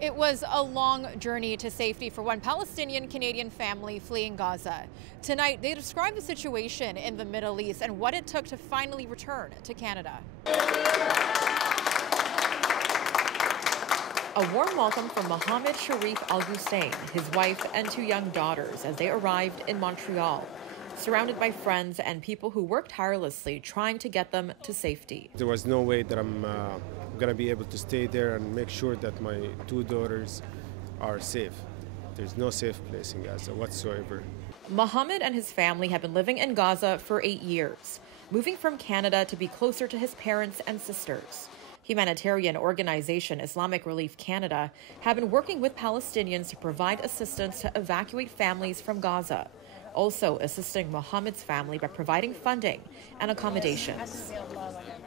It was a long journey to safety for one Palestinian-Canadian family fleeing Gaza. Tonight, they describe the situation in the Middle East and what it took to finally return to Canada. A warm welcome from Mohammed Sharif Al-Hussein, his wife and two young daughters as they arrived in Montreal, surrounded by friends and people who worked tirelessly trying to get them to safety. There was no way that I'm going to be able to stay there and make sure that my two daughters are safe. There's no safe place in Gaza whatsoever. Mohammed and his family have been living in Gaza for 8 years, moving from Canada to be closer to his parents and sisters. Humanitarian organization Islamic Relief Canada have been working with Palestinians to provide assistance to evacuate families from Gaza, also assisting Mohammed's family by providing funding and accommodations.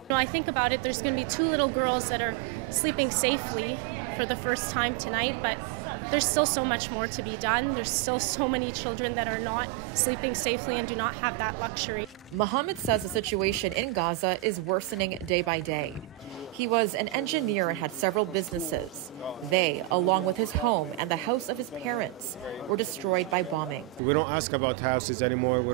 I think about it, there's going to be two little girls that are sleeping safely for the first time tonight, but there's still so much more to be done. There's still so many children that are not sleeping safely and do not have that luxury. Mohammed says the situation in Gaza is worsening day by day. He was an engineer and had several businesses. They, along with his home and the house of his parents, were destroyed by bombing. We don't ask about houses anymore. We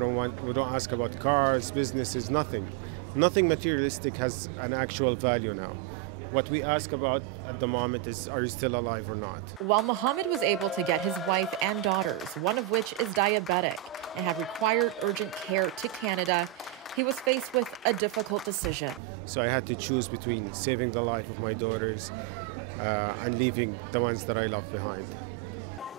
don't ask about cars, businesses, nothing. Nothing materialistic has an actual value now. What we ask about at the moment is, are you still alive or not? While Mohammed was able to get his wife and daughters, one of which is diabetic and had required urgent care, to Canada, he was faced with a difficult decision. So I had to choose between saving the life of my daughters and leaving the ones that I love behind.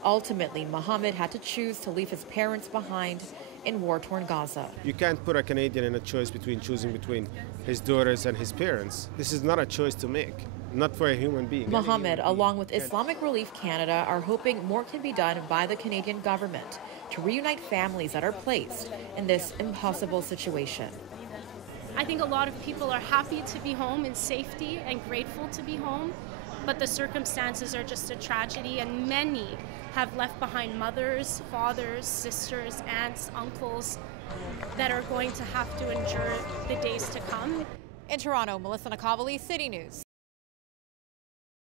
Ultimately, Mohammed had to choose to leave his parents behind in war-torn Gaza. You can't put a Canadian in a choice between choosing between his daughters and his parents. This is not a choice to make, not for a human being. Mohammed, along with Islamic Relief Canada, are hoping more can be done by the Canadian government to reunite families that are placed in this impossible situation. I think a lot of people are happy to be home in safety and grateful to be home, but the circumstances are just a tragedy, and many have left behind mothers, fathers, sisters, aunts, uncles that are going to have to endure the days to come. In Toronto, Nakhavoly, City News.